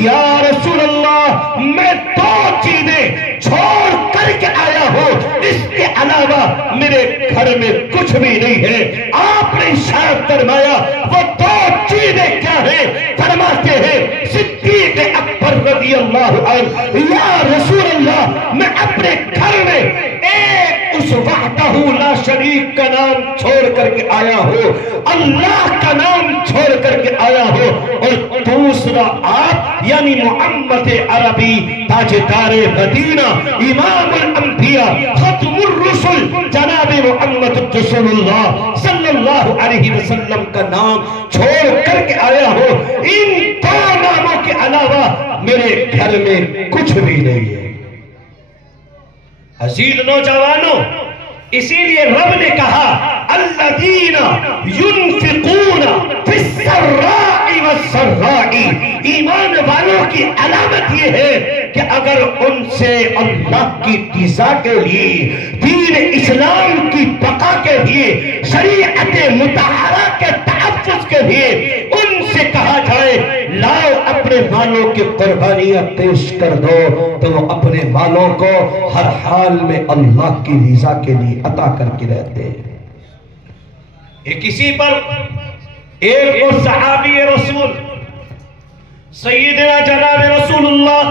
یا رسول اللہ میں 2 چیزیں چھوڑ کر کے آیا ہوں، اس کے علاوہ میرے گھر میں کچھ بھی نہیں ہے۔ آپ نے ارشاد فرمایا وہ 2 چیزیں کیا ہیں؟ فرماتے ہیں صدیق اکبر رضی اللہ عنہ، یا رسول اللہ میں اپنے گھر میں ایک اس وحدہ لا شریک کا نام چھوڑ کر کے آیا ہوں، اللہ کا نام چھوڑ کر کے آیا ہوں، اور دوسرا آپ یعنی محمد عربی تاجدار مدینہ امام الانبیاء ختم الرسل جناب محمد رسول اللہ صلی اللہ علیہ وسلم کا نام چھوڑ کر کے آیا ہوں۔ ان 2 ناموں کے علاوہ میرے گھر میں کچھ بھی نہیں ہے۔ عزیز نوجوانوں، اسی لیے رب نے کہا الذین ينفقون فی السراء والضراء، ایمان والوں کی علامت یہ ہے کہ اگر ان سے اللہ کی رضا کے لیے، دین اسلام کی بقا کے لیے، شریعت مطہرہ کے تحفظ کے لیے ان سے کہا جائے لاؤ اپنے مالوں کی قربانیاں پیش کر دو، تو وہ اپنے مالوں کو ہر حال میں اللہ کی رضا کے لیے عطا کر کے رہتے ہیں۔ کسی پر ایک اور صحابی رسول سیدنا جناب رسول اللہ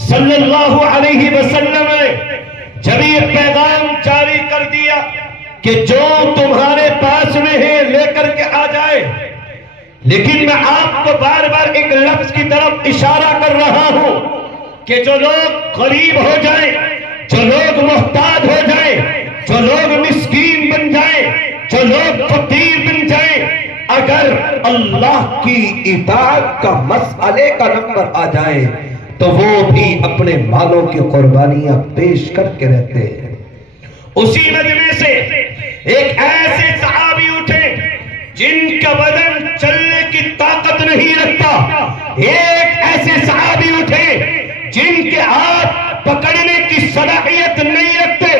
صلی اللہ علیہ وسلم نے جب یہ پیغام جاری کر دیا کہ جو تمہارے پاس میں ہے لے کر کے آ جائے، لیکن میں آپ کو بار بار ایک لفظ کی طرف اشارہ کر رہا ہوں کہ جو لوگ غریب ہو جائیں، جو لوگ محتاج ہو جائیں، جو لوگ مسکین بن جائیں، جو لوگ فقیر بن جائیں، اگر اللہ کی اطاعت کا مسئلے کا نمبر آ جائے تو وہ بھی اپنے مالوں کی قربانیاں پیش کر کے رہتے ہیں۔ اسی مجمع سے ایک ایسے صحابی اٹھے جن کا بدن چلنے کی طاقت نہیں رکھتا، ایک ایسے صحابی اٹھے جن کے ہاتھ پکڑنے کی صلاحیت نہیں رکھتے،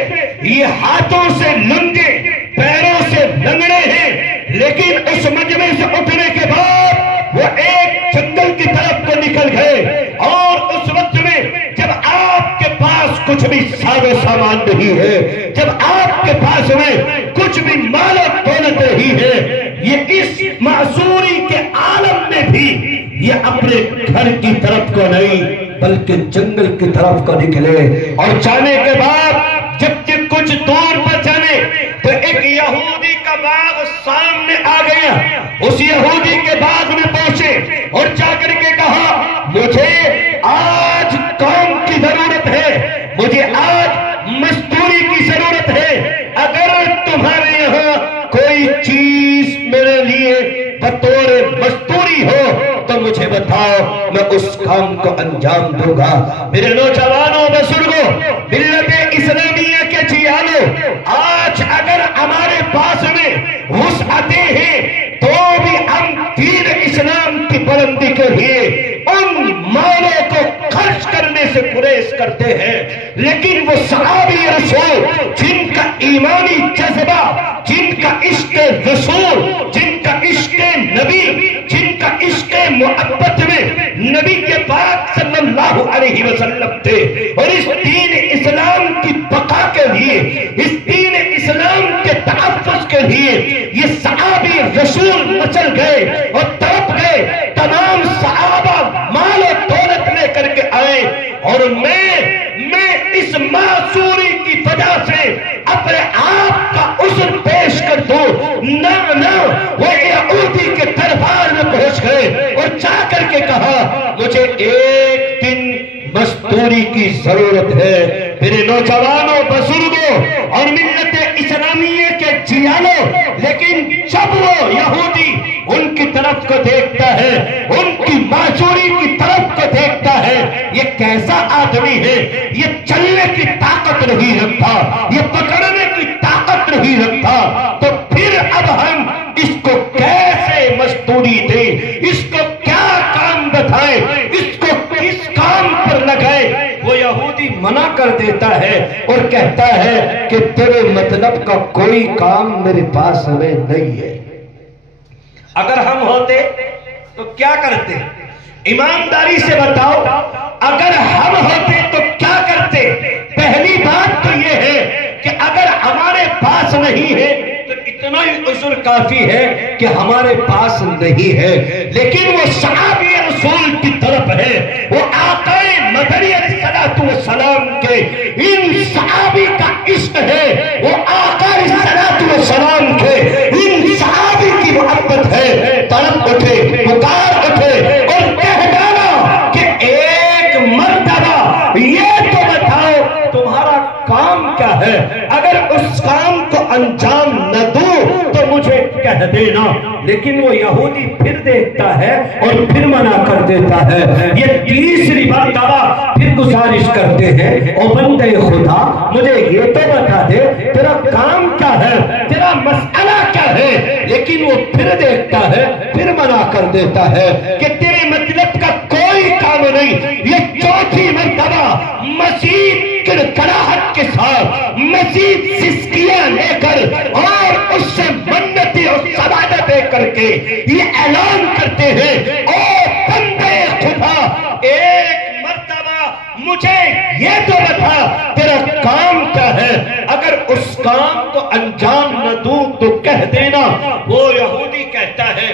یہ ہاتھوں سے لنگے پیروں سے لنگڑے ہیں، لیکن اس مجمع سے اٹھنے کے بعد وہ ایک جنگل کی طرف کو نکل گئے، اور اس وقت میں جب آپ کے پاس کچھ بھی ساز و سامان نہیں ہے، جب آپ کے پاس میں کچھ بھی مال و دولت نہیں ہے، یہ اس معذوری کے عالم میں بھی یہ اپنے گھر کی طرف کو نہیں بلکہ جنگل کی طرف کو نکلے، اور جانے کے بعد جب کہ کچھ دور پر جانے تو ایک یہودی کا باغ سامنے آ گیا، اس یہودی کے باغ میں پہنچے اور جا کر کے کہا مجھے آج کام کی ضرورت ہے، مجھے آج مزدوری کی ضرورت ہے، اگر تمہارے یہاں کوئی چیز میرے لیے بطور مزدوری ہو تو مجھے بتاؤ، میں اس کام کو انجام دوں گا۔ میرے نوجوانوں بزرگوں، ملت اسلامیہ کے جیانوں، آج اگر ہمارے پاس میں وسعتیں ہیں تو بھی ہم دین اسلام کی بلندی کے لیے ان مالوں کو خرچ کرنے سے گریز کرتے ہیں، لیکن وہ صحابی رسول جن کا ایمانی جذبہ، جن کا عشق رسول، جن کا عشق نبی، جن کا عشق محبت میں نبی کے پاک صلی اللہ علیہ وسلم تھے، اور اس دین اسلام کی بقا کے لیے، اس دین اسلام کے تحفظ کے لیے یہ صحابی رسول مچل گئے اور تڑپ گئے، تمام صحابہ مال و دولت لے کر کے آئے، اور میں اس معذوری کی وجہ سے اپنے آپ کا عذر پیش کر دوں، نہ وہ یہودی کے دربار میں پہنچ گئے اور جا کر کے کہا مجھے ایک دن مزدوری کی ضرورت ہے۔ میرے نوجوانوں بزرگوں اور ملت اسلامیہ کے جیانوں، لیکن جب وہ یہودی ان کی طرف کو دیکھتا ہے، ان کی معذوری کی طرف کو دیکھتا ہے، یہ کیسا آدمی ہے، یہ چلنے کی طاقت نہیں رکھتا، یہ پکڑنے کی طاقت نہیں رکھتا، تو پھر اب ہم اس کو کیسے مزدوری دیں، اس کو کیا کام بتائیں، اس کو کس کام پر لگائیں؟ وہ یہودی منع کر دیتا ہے اور کہتا ہے کہ تیرے مطلب کا کوئی کام میرے پاس میں نہیں ہے۔ اگر ہم ہوتے تو کیا کرتے؟ ایمانداری سے بتاؤ اگر ہم ہوتے تو کیا کرتے؟ پہلی بات تو یہ ہے کہ اگر ہمارے پاس نہیں ہے تو اتنا ہی عذر کافی ہے کہ ہمارے پاس نہیں ہے، لیکن وہ صحابی رسول کی طرف ہے، وہ آقا مدنی علیہ السلام کے ان صحابی کا عشق ہے، وہ آقا علیہ السلام کے ان صحابی کی محبت ہے۔ طرف اٹھے، پکار اٹھے اور کہہ ڈالا کہ ایک مرتبہ یہ تو بتاؤ تمہارا کام کیا ہے، اگر اس کام کو انجام نہ دوں تو مجھے کہہ دینا۔ لیکن وہ یہودی پھر دیکھتا ہے اور پھر منع کر دیتا ہے۔ یہ تیسری مرتبہ پھر گزارش کرتے ہیں، او بندے خدا مجھے یہ تو بتا دے تیرا کام کیا ہے، تیرا مسئلہ کیا ہے، لیکن وہ پھر دیکھتا ہے پھر منع کر دیتا ہے کہ تیرے مطلب کا کوئی کام نہیں۔ یہ چوتھی مرتبہ مزید کڑکڑاہٹ کے ساتھ، مزید سسکیاں لے کر اور اس سے منتیں اور سوالتیں کر کے یہ اعلان کرتے ہیں، او بندے خدا ایک مرتبہ مجھے یہ تو بتا تیرا کام کیا ہے، اگر اس کام کو انجام نہ دوں تو کہہ دینا۔ وہ یہودی کہتا ہے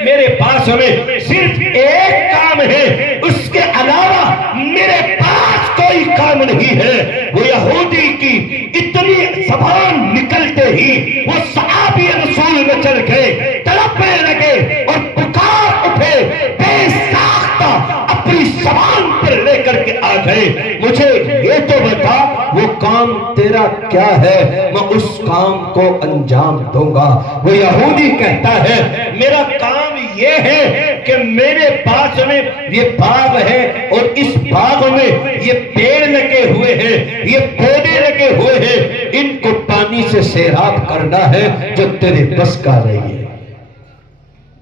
میرے پاس میں صرف ایک کام ہے، اس کے علاوہ میرے پاس کوئی کام نہیں ہے۔ وہ یہودی کی اتنی زبان نکلتے ہی وہ صحابی رسول میں چل گئے، تڑپنے لگے اور پکار اٹھے، بے ساختہ اپنی زبان پر لے کر کے آ گئے، مجھے یہ تو بتا وہ کام تیرا کیا ہے، میں اس کام کو انجام دوں گا۔ وہ یہودی کہتا ہے میرا کام یہ ہے کہ میرے پاس میں یہ باغ ہے اور اس باغ میں یہ پیڑ لگے ہوئے ہیں، یہ پودے لگے ہوئے ہیں، ان کو پانی سے سیراب کرنا ہے جو تیرے بس کا نہیں ہے۔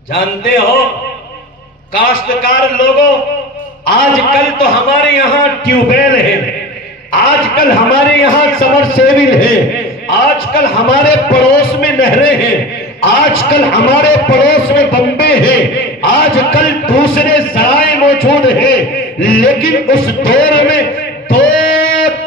جانتے ہو کاشتکار لوگوں، آج کل تو ہمارے یہاں ٹیوبیل ہے، آج کل ہمارے یہاں سمرسیبل ہے، آج کل ہمارے پڑوس میں نہریں ہیں، آج کل ہمارے پڑوس میں بمبے ہیں، آج کل دوسرے ذرائع موجود ہیں، لیکن اس دور میں دو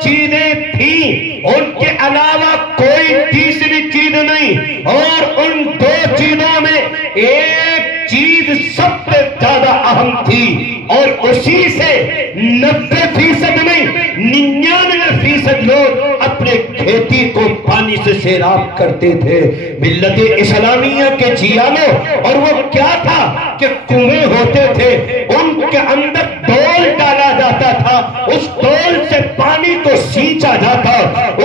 چیزیں تھیں، ان کے علاوہ کوئی تیسری چیز نہیں، اور ان دو چیزوں میں ایک چیز سب سے زیادہ اہم تھی، اور اسی سے 90% نہیں 99% لوگ اپنے کھیتی کو پانی سے سیراب کرتے تھے۔ ملت اسلامیہ کے جیانوں، اور وہ کیا تھا کہ کنویں ہوتے تھے، ان کے اندر ڈول ڈالا جاتا تھا، اس ڈول سے پانی کو سینچا جاتا،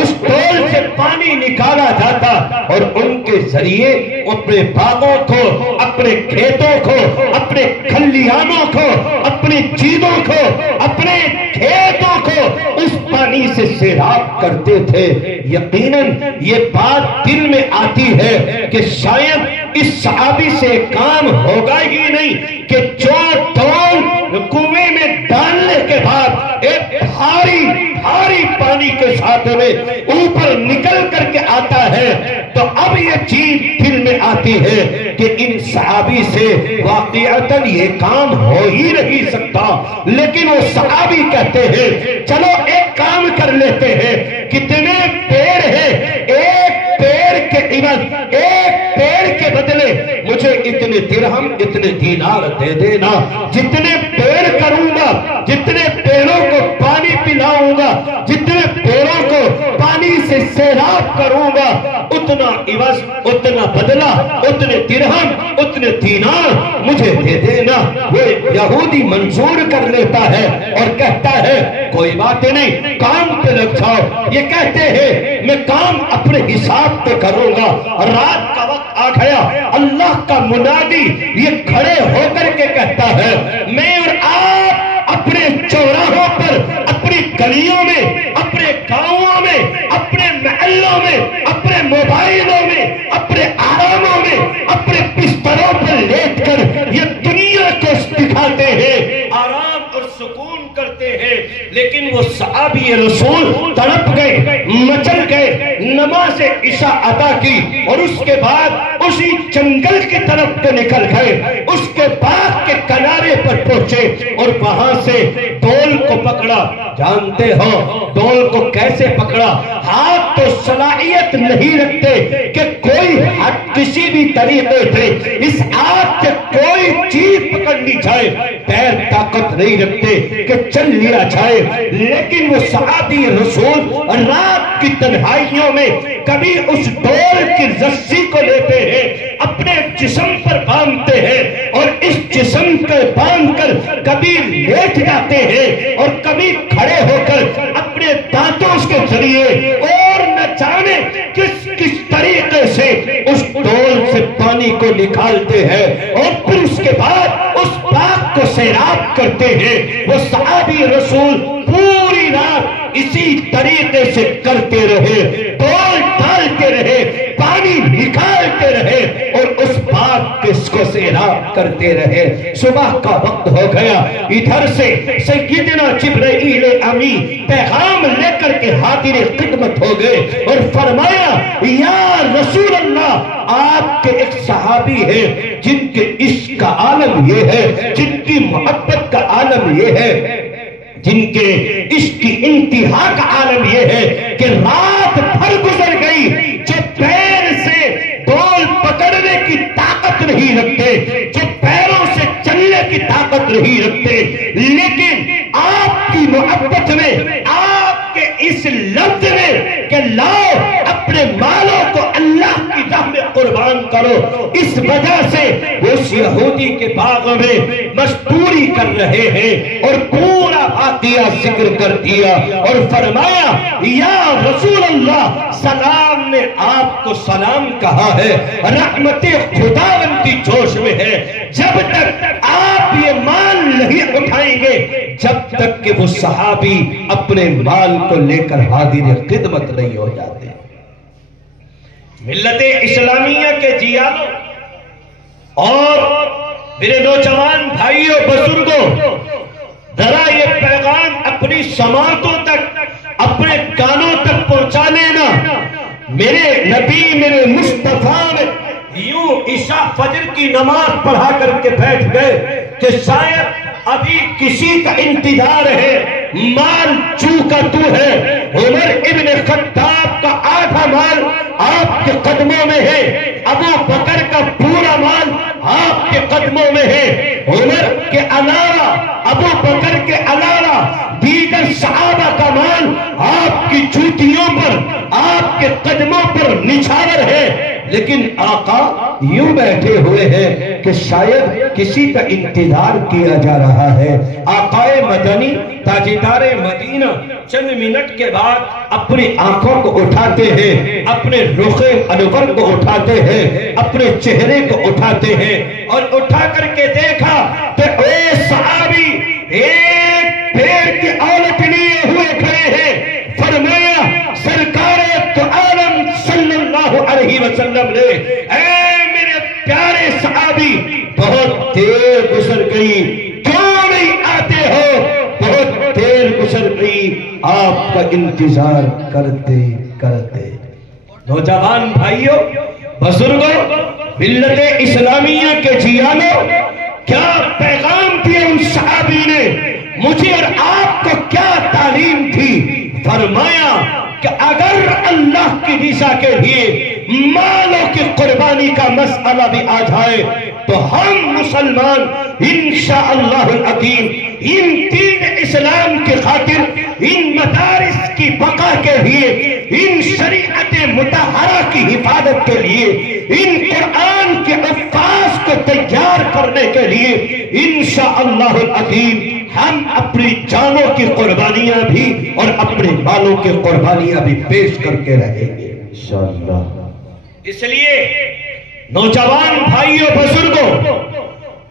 اس ڈول سے پانی نکالا جاتا، اور ان کے ذریعے اپنے باغوں کو، اپنے کھیتوں کو، اپنے کھلیانوں کو، اپنی چیزوں کو، اپنے کھیتوں کو اس پانی سے سیراب کرتے تھے۔ یقیناً یہ بات دل میں آتی ہے کہ شاید اس صحابی سے کام ہوگا ہی نہیں کہ جو ڈول کنویں میں ڈالنے کے بعد ایک بھاری پانی کے ساتھ میں اوپر نکل کر کے آتا ہے، تو اب یہ چیز دل میں آتی ہے کہ ان صحابی سے واقعتاً یہ کام ہو ہی نہیں سکتا، لیکن وہ صحابی کہتے ہیں چلو ایک کام کر لیتے ہیں، کتنے پیڑ ہیں، ایک پیڑ کے عوض، ایک پیڑ کے بدلے مجھے اتنے درہم اتنے دینار دے دینا، جتنے پیڑ کروں گا، جتنے پیڑوں کو پانی پلاؤں گا، جتنے پیڑوں کو پانی سے سیراب کروں گا، اتنا عوض، اتنا بدلہ، اتنے درہم، اتنے دینار مجھے دے دینا۔ وہ یہودی منظور کر لیتا ہے اور کہتا ہے کوئی بات نہیں، کام پہ لگ جاؤ۔ یہ کہتے ہیں میں کام اپنے حساب پہ کروں گا۔ رات کا وقت آ گیا، اللہ کا منادی یہ کھڑے ہو کر کے کہتا ہے میں اور آپ اپنے چوراہوں پر، اپنی گلیوں میں، اپنے گاؤں میں، اپنے محلوں میں، اپنے موبائلوں میں، اپنے آراموں میں، اپنے بستروں پر لیٹ کر یہ دنیا کو دکھاتے ہیں، آرام اور سکون کرتے ہیں، لیکن وہ صحابی رسول تڑپ گئے، مچل گئے، نماز عشاء ادا کی اور اس کے بعد اسی جنگل کی طرف کو نکل گئے، اس کے باغ کے کنارے پر پہنچے اور وہاں سے ڈول کو پکڑا۔ جانتے ہو ڈول کو کیسے پکڑا؟ ہاتھ تو صلاحیت نہیں رکھتے کہ کوئی کسی بھی طریقے سے اس ہاتھ سے کوئی چیز پکڑنی جائے، پیر طاقت نہیں رکھتے کہ چل لیا جائے، لیکن وہ صحابی رسول رات کی تنہائیوں میں کبھی اس ڈول کی رسی کو لیتے ہیں، اپنے جسم پر باندھتے ہیں اور اس جسم کو باندھ کر کبھی لیٹ جاتے ہیں اور کبھی کھڑے ہو کر اپنے دانتوں کے ذریعے اور نہ جانے کس طریقے سے اس ڈول سے پانی کو نکالتے ہیں اور پھر اس کے بعد اس باغ کو سیراب کرتے ہیں۔ وہ صحابی رسول پوری رات اسی طریقے سے کرتے رہے، ڈول ڈالتے رہے، پانی نکالتے رہے اور اس باغ کو سیراب کرتے رہے۔ صبح کا وقت ہو گیا، ادھر سے سیدنا جبرائیل امین پیغام لے کر کے حاضر خدمت ہو گئے اور فرمایا یا رسول اللہ، آپ کے ایک صحابی ہیں جن کے عشق کا عالم یہ ہے، جن کی محبت کا عالم یہ ہے، جن کے عشق کی انتہا کا عالم یہ ہے کہ رات بھر گزر گئی، جو پیر سے ڈول پکڑنے کی طاقت نہیں رکھتے، جو پیروں سے چلنے کی طاقت نہیں رکھتے، لیکن آپ کی محبت میں، آپ کے اس لفظ میں کہ لاؤ اپنے مالوں کو اللہ کی راہ میں قربان کرو، اس وجہ سے اس یہودی کے باغ میں مزدوری کر رہے ہیں اور پورا واقعہ ذکر کر دیا اور فرمایا یا رسول اللہ، سلام نے آپ کو سلام کہا ہے، رحمت خداوندی جوش میں ہے، جب تک آپ یہ مال نہیں اٹھائیں گے، جب تک کہ وہ صحابی اپنے مال کو لے کر حاضر خدمت نہیں ہو جاتے۔ ملت اسلامیہ کے جیانوں اور میرے نوجوان بھائیوں بزرگوں، ذرا یہ پیغام اپنی سماعتوں تک، اپنے کانوں تک پہنچا لینا۔ میرے نبی، میرے مصطفیٰ نے یوں عشاء فجر کی نماز پڑھا کر کے بیٹھ گئے کہ شاید ابھی کسی کا انتظار ہے، مال چوکا تو ہے۔ عمر ابن خطاب کا آدھا مال آپ کے قدموں میں ہے، ابو بکر کا پورا مال آپ کے قدموں میں ہے، عمر کے علاوہ، ابو بکر کے علاوہ دیگر صحابہ کا مال آپ کی جوتیوں پر، آپ کے قدموں پر نچھاور ہے، لیکن آقا یوں بیٹھے ہوئے ہیں کہ شاید کسی کا انتظار کیا جا رہا ہے۔ آقا مدنی تاجدار مدینہ چند منٹ کے بعد اپنی آنکھوں کو اٹھاتے ہیں، اپنے رخ انور کو اٹھاتے ہیں، اپنے چہرے کو اٹھاتے ہیں اور اٹھا کر کے دیکھا کہ اے صحابی ایک پیر کی عورت لیے ہوئے کھڑے ہیں۔ فرمایا سرکار تو عالم صلی اللہ علیہ وسلم نے اے میرے پیارے صحابی، بہت دیر گزر گئی، کیوں نہیں آتے ہو؟ بہت دیر گزر گئی، آپ کا انتظار کرتے کرتے۔ نوجوان بھائیوں بزرگوں، ملت اسلامیہ کے جیانوں، کیا پیغام دیا ان صحابی نے؟ مجھے اور آپ کو کیا تعلیم تھی؟ فرمایا کہ اگر اللہ کی رضا کے لیے مالوں کی قربانی کا مسئلہ بھی آ جائے تو ہم مسلمان انشاءاللہ العظیم ان دین اسلام کی خاطر، ان مدارس کی بقا کے لیے، ان شریعت مطہرہ کی حفاظت کے لیے، ان قرآن کے حفاظ کو تیار کرنے کے لیے انشاءاللہ العظیم ہم اپنی جانوں کی قربانیاں بھی اور اپنے مالوں کی قربانیاں بھی پیش کر کے رہیں گے انشاءاللہ۔ اس لیے نوجوان بھائیوں بزرگوں،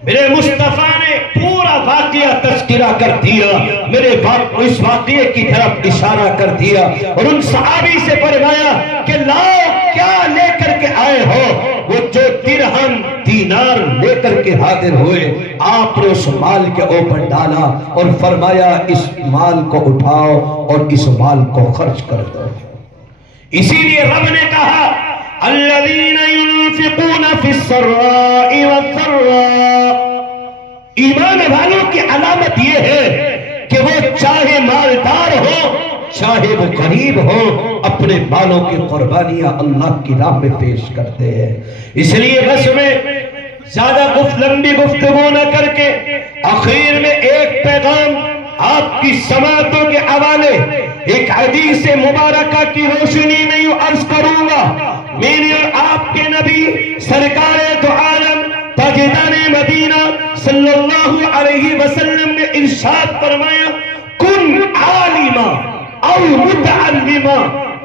میرے مصطفیٰ نے پورا واقعہ تذکرہ کر دیا، میرے اس واقعے کی طرف اشارہ کر دیا اور ان صحابی سے فرمایا کہ لاؤ کیا لے کر کے آئے ہو؟ وہ جو درہم دینار لے کر کے حاضر ہوئے، آپ نے اس مال کے اوپر ڈالا اور فرمایا اس مال کو اٹھاؤ اور اس مال کو خرچ کر دو۔ اسی لیے رب نے کہا الذین ينفقون فی السراء والضراء، ایمان والوں کی علامت یہ ہے کہ وہ چاہے مالدار ہو چاہے وہ غریب ہو اپنے مالوں کی قربانیاں اللہ کی راہ میں پیش کرتے ہیں۔ اس لیے بس میں زیادہ لمبی گفتگو نہ کر کے آخر میں ایک پیغام آپ کی سماعتوں کے حوالے ایک حدیث مبارکہ کی روشنی میں یوں عرض کروں گا۔ میرے اور آپ کے نبی سرکار دو عالم تاجدار مدینہ صلی اللہ علیہ وسلم نے ارشاد فرمایا، کن عالما او متعلما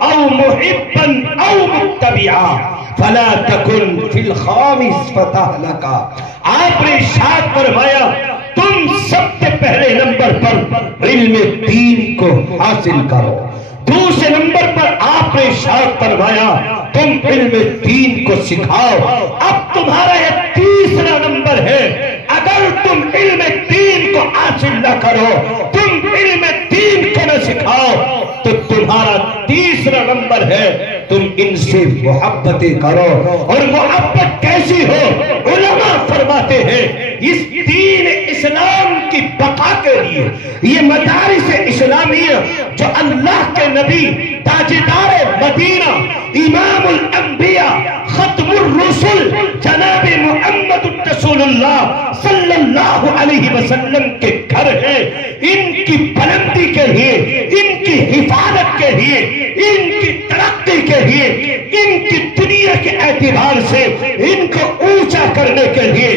او محبا او متبعا فلا تکن فی الخامس فتہلکا۔ آپ نے ارشاد فرمایا تم سب سے پہلے نمبر پر علم دین کو حاصل کرو۔ دوسرے نمبر پر آپ نے ارشاد فرمایا تم علم دین کو سکھاؤ۔ اب تمہارا یہ تیسرا نمبر ہے، اگر تم علم دین کو حاصل نہ کرو، تم علم دین کو نہ سکھاؤ، تو تمہارا تیسرا نمبر ہے تم ان سے محبتیں کرو۔ اور محبت کیسی ہو؟ علماء فرماتے ہیں اس دین اسلام کی بقا کے لیے یہ مدارس اسلامیہ جو اللہ کے نبی تاجدار مدینہ امام الانبیاء ختم الرسل جناب محمد رسول اللہ صلی اللہ علیہ وسلم کے گھر ہے، ان کی بلندی کے لیے، ان کی حفاظت کے لیے، ان کی ترقی کے لیے، ان کی دنیا کے اعتبار سے ان کو اونچا کرنے کے لیے،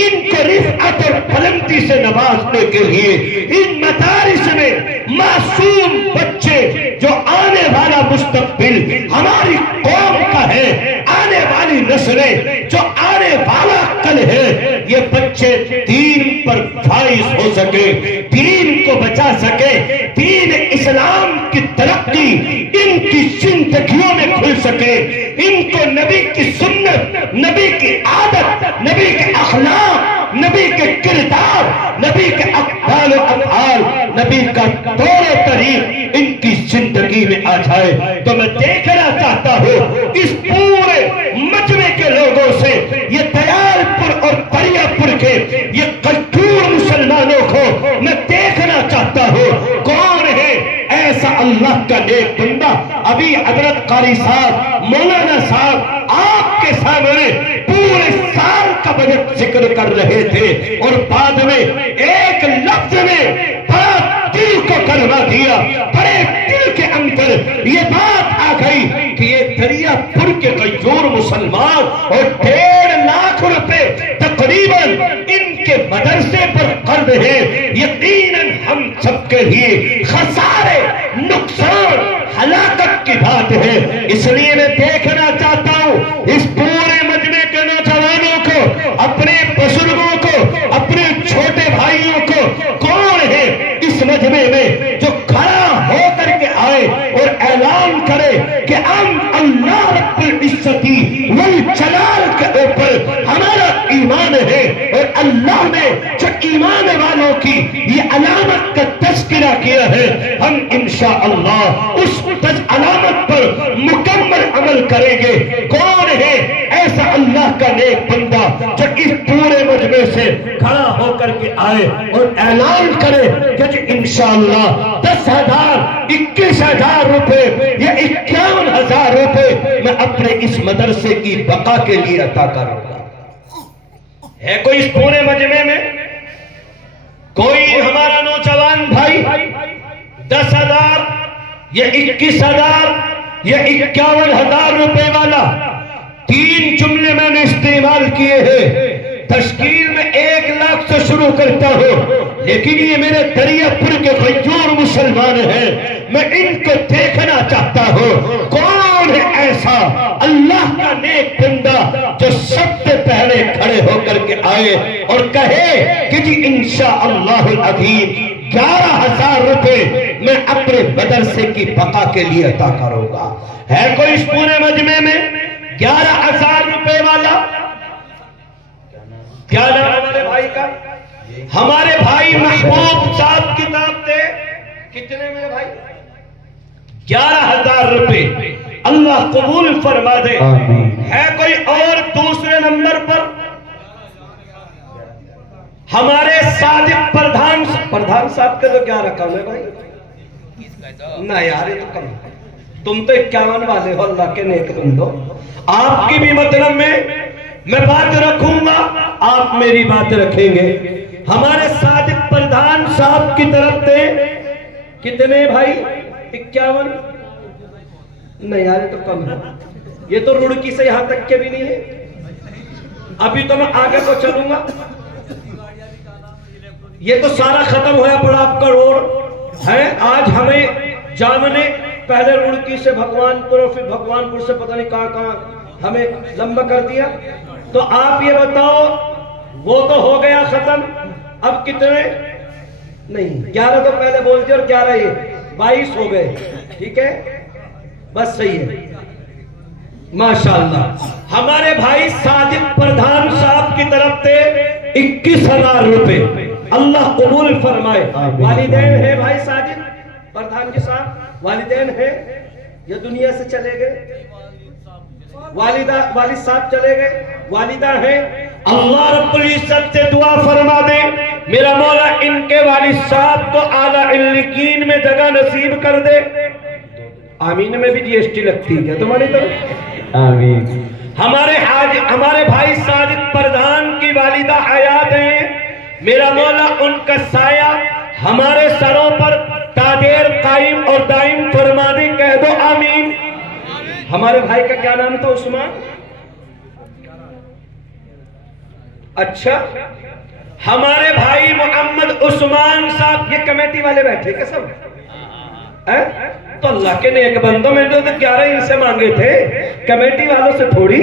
ان کو رفعت اور بلندی سے نوازنے کے لیے ان مدارس میں معصوم بچے جو آنے والا مستقبل ہماری قوم کا ہے، آنے والی نسلیں جو آنے والا کل ہے، یہ بچے دین پر فائز ہو سکے، دین کو بچا سکے، دین اسلام کی ترقی ان کی زندگیوں میں کھل سکے، ان کو نبی کی سنت، نبی کی عادت، نبی کے اخلاق، نبی کے کردار، نبی کے اقوال و افعال، نبی کا طور و طریق ان کی زندگی میں آ جائے۔ تو میں دیکھنا چاہتا ہوں اس پورے مجمع کے لوگوں سے، یہ دیال پور اور دریا پور کے یہ قلتور مسلمانوں کو میں دیکھنا چاہتا ہوں کون ہے ایسا اللہ کا ایک بندہ۔ ابھی حضرت قاری صاحب، مولانا صاحب آپ کے سامنے پورے سال کا بجٹ ذکر کر رہے تھے اور بعد میں ایک لفظ نے بڑا دل کو کلمہ دیا، بڑے دل کے اندر یہ بات آ گئی کہ یہ دریا پور کے غیور مسلمان اور 1.5 لاکھ روپے تقریباً ان کے مدرسے پر قرض ہے، یقیناً ہم سب کے لیے خسارے، نقصان، ہلاکت کی بات ہے۔ اس لیے میں دیکھنا چاہتا ہوں اس پورے مجمع کے نوجوانوں کو، اپنے بزرگوں کو، اپنے چھوٹے بھائیوں کو، کون ہے اس مجمع میں جو کھڑا ہو کر کے آئے اور اعلان کرے کہ ہم اللہ رب العزتی والجلال کے اوپر ہمارا ایمان ہے، اور اللہ نے جو ایمان والوں کی یہ علامت کا تذکرہ کیا ہے، ہم انشاءاللہ اس علامت پر مکمل عمل کریں گے۔ کون ہے ایسا اللہ کا نیک بندہ جو اس پورے مجمع سے کھڑا ہو کر کے آئے اور اعلان کرے کہ انشاءاللہ 10,000 21,000 روپے یا 51,000 روپے میں اپنے اس مدرسے کی بقا کے لیے عطا کروں گا؟ ہے کوئی اس پورے مجمع میں کوئی ہمارا نوجوان بھائی 10,000 یا 21,000 یا 51,000 روپے والا؟ 3 جملے میں نے استعمال کیے ہیں، تشکیل میں 1 لاکھ سے شروع کرتا ہوں، لیکن یہ میرے دریا پور کے غیور مسلمان ہیں، میں ان کو دیکھنا چاہتا ہوں کون ہے ایسا اللہ کا نیک بندہ جو سب سے پہلے کھڑے ہو کر کے آئے اور کہے کہ جی انشاءاللہ العظیم 11,000 روپے میں اپنے مدرسے کی بقا کے لیے عطا کروں گا؟ ہے کوئی اس پورے مجمع میں 11,000 روپے والا؟ کیا نام ہمارے بھائی کا؟ ہمارے بھائی محبوب صاحب کتاب دے کتنے میں بھائی؟ 11,000 روپے۔ اللہ قبول فرما دے۔ کوئی اور دوسرے نمبر پر ہمارے صادق پردھان صاحب کے تو کیا رقم ہے بھائی؟ نہ یار یہ تو کم ہے. تم تو 51 والے ہو اللہ کے نیک بندو. آپ کی بھی مطلب میں بات رکھوں گا، آپ میری بات رکھیں گے. ہمارے صادق پردھان صاحب کی طرف سے کتنے بھائی؟ 51. نہیں یار یہ تو کم ہے. یہ تو رڑکی سے یہاں تک کے بھی نہیں ہے. ابھی تو میں آگے کو چلوں گا. یہ تو سارا ختم ہوا پڑا آپ کا روڈ ہے. آج ہمیں جامنے پہلے رڑکی سے بھگوان پور اور پھر بھگوان پور سے پتہ نہیں کہاں ہمیں لمبا کر دیا. تو آپ یہ بتاؤ وہ تو ہو گیا ختم. اب کتنے؟ نہیں 11 تو پہلے بولتے اور 11 یہ 22 ہو گئے. ٹھیک ہے بس صحیح ہے ماشاءاللہ. ہمارے بھائی صادق پردھان صاحب کی طرف سے 21,000 روپے اللہ قبول فرمائے. والدین ہے بھائی صادق پردھان جی صاحب؟ والدین ہے یا دنیا سے چلے گئے؟ والد صاحب چلے گئے. والدہ ہے. اللہ رب العزت سے دعا فرما دے میرا مولا ان کے والد صاحب کو اعلیٰ علیین میں جگہ نصیب کر دے. آمین میں بھی جی ایس ٹی لگتی ہے تمہاری طرف؟ آمین. ہمارے بھائی صادق پردھان کی والدہ حیات ہیں. میرا مولا ان کا سایہ ہمارے سروں پر تادیر قائم اور دائم فرما دے. کہہ دو آمین. ہمارے بھائی کا کیا نام تھا؟ عثمان. اچھا ہمارے بھائی محمد عثمان صاحب. یہ کمیٹی والے بیٹھے کیا سب؟ تو اللہ کے نیک بندوں میں جو 11 ان سے مانگے تھے کمیٹی والوں سے تھوڑی.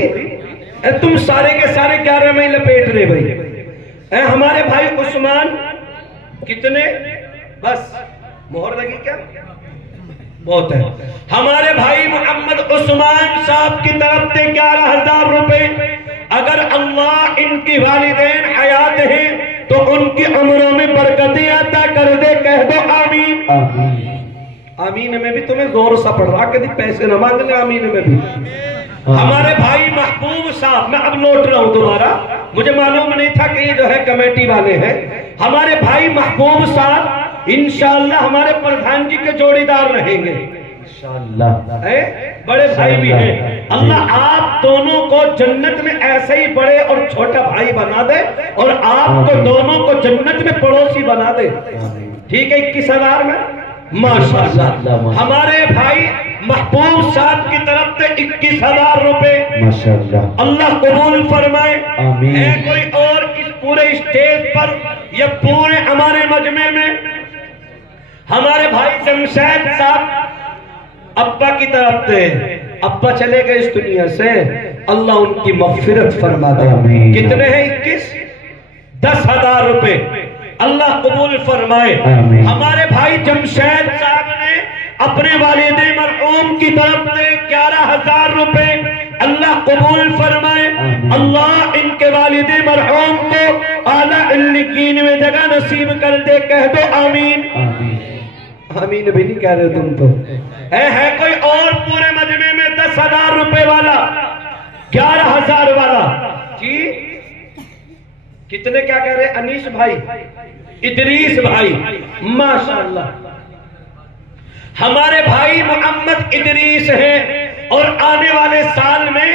تم سارے کے سارے 11 میں لپیٹ رہے بھائی. ہمارے بھائی عثمان کتنے؟ بس مہر لگی کیا؟ بہت ہے. ہمارے بھائی محمد عثمان صاحب کی طرف سے 11,000 روپے. اگر اللہ ان کی والدین حیات ہیں تو ان کی عمروں میں برکتیں عطا کر دے. کہہ دو آمین. آمین میں بھی تمہیں زور سا پڑ رہا کہ پیسے نہ مانگ لیں. آمین میں بھی. ہمارے بھائی محبوب صاحب، میں اب نوٹ رہا ہوں دوبارہ، مجھے معلوم نہیں تھا کہ یہ جو ہے کمیٹی والے ہیں. ہمارے بھائی محبوب صاحب انشاءاللہ ہمارے پردھان جی کے جوڑی دار رہیں گے انشاءاللہ. بڑے بھائی بھی ہیں. اللہ آپ دونوں کو جنت میں ایسے ہی بڑے اور چھوٹا بھائی بنا دے اور آپ کو دونوں کو جنت میں پڑوسی بنا دے. ٹھیک ہے 21,000 میں ماشاءاللہ. ہمارے بھائی محبوب صاحب کی طرف سے 21,000 روپے ماشاءاللہ اللہ قبول فرمائے. ہے کوئی اور اس پورے اسٹیج پر یا پورے ہمارے مجمع میں؟ ہمارے بھائی جمشید صاحب ابا کی طرف سے. ابا چلے گئے اس دنیا سے، اللہ ان کی مغفرت فرما دے. کتنے ہیں؟ 21. 10,000 روپے اللہ قبول فرمائے. ہمارے بھائی جمشید صاحب نے اپنے والد مرحوم کی طرف سے 11,000 روپے اللہ قبول فرمائے. اللہ ان کے والد مرحوم کو اعلیٰ علیین میں جگہ نصیب کر دے. کہہ دو آمین. آمین بھی نہیں کہہ رہے تم تو. ہے کوئی اور پورے مجمع میں 10,000 روپے والا؟ 11,000 والا جی؟ کتنے کیا کہہ رہے؟ انیس بھائی، ادریس بھائی ماشاءاللہ. ہمارے بھائی محمد ادریس ہیں اور آنے والے سال میں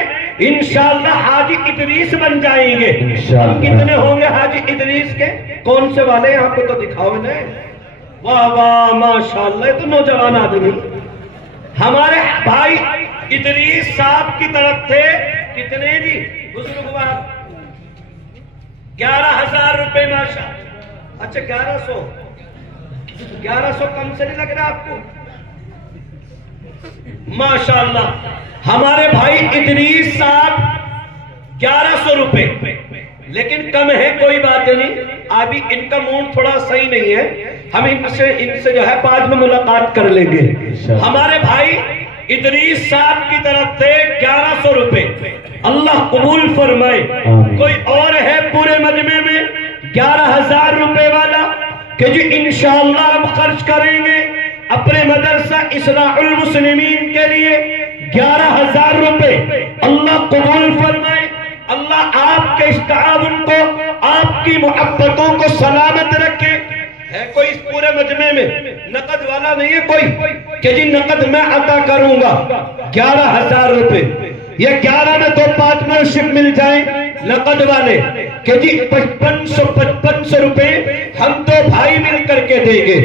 انشاءاللہ حاجی ادریس بن جائیں گے. کتنے ہوں گے حاجی ادریس کے؟ کون سے والے یہاں پہ تو دکھاؤ انہیں. واہ واہ ماشاءاللہ، یہ تو نوجوان آدمی. ہمارے بھائی ادریس صاحب کی طرف سے کتنے جی بزرگوار؟ 11,000 روپے ماشاءاللہ. اچھا 1100 کم سے نہیں لگ رہا آپ کو؟ ماشاءاللہ. ہمارے بھائی ادریس صاحب 1100 روپے، لیکن کم ہے کوئی بات نہیں. ابھی ان کا موڈ تھوڑا صحیح نہیں ہے، ہم ان سے جو ہے بعد میں ملاقات کر لیں گے. ہمارے بھائی ادریس صاحب کی طرف سے 1100 روپے اللہ قبول فرمائے. کوئی اور ہے پورے مجمع میں 11,000 روپے والا کہ جی انشاءاللہ ہم خرچ کریں گے اپنے مدرسہ اصلاح المسلمین کے لیے؟ 11,000 روپے اللہ قبول فرمائے، اللہ آپ کے اس تعاون کو، آپ کی محبتوں کو سلامت رکھے۔ ہے کوئی اس پورے مجمع میں نقد والا نہیں ہے کوئی کہ جی نقد میں عطا کروں گا 11,000 روپے؟ یہ 11 میں تو پارٹنرشپ مل جائیں نقد والے کہ جی 5500 روپے ہم تو بھائی مل کر کے دیں گے۔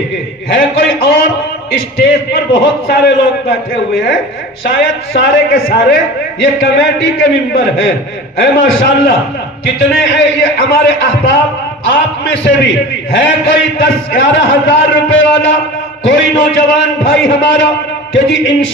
ہے کوئی اور؟ اسٹیج پر بہت سارے لوگ بیٹھے ہوئے ہیں، شاید سارے کے سارے یہ کمیٹی کے ممبر ہیں۔ اے ماشاءاللہ کتنے ہیں یہ ہمارے احباب؟ آپ میں سے بھی ہے کوئی 10-11 ہزار روپے والا؟ کوئی نوجوان بھائی ہمارا کہ جی انشاءاللہ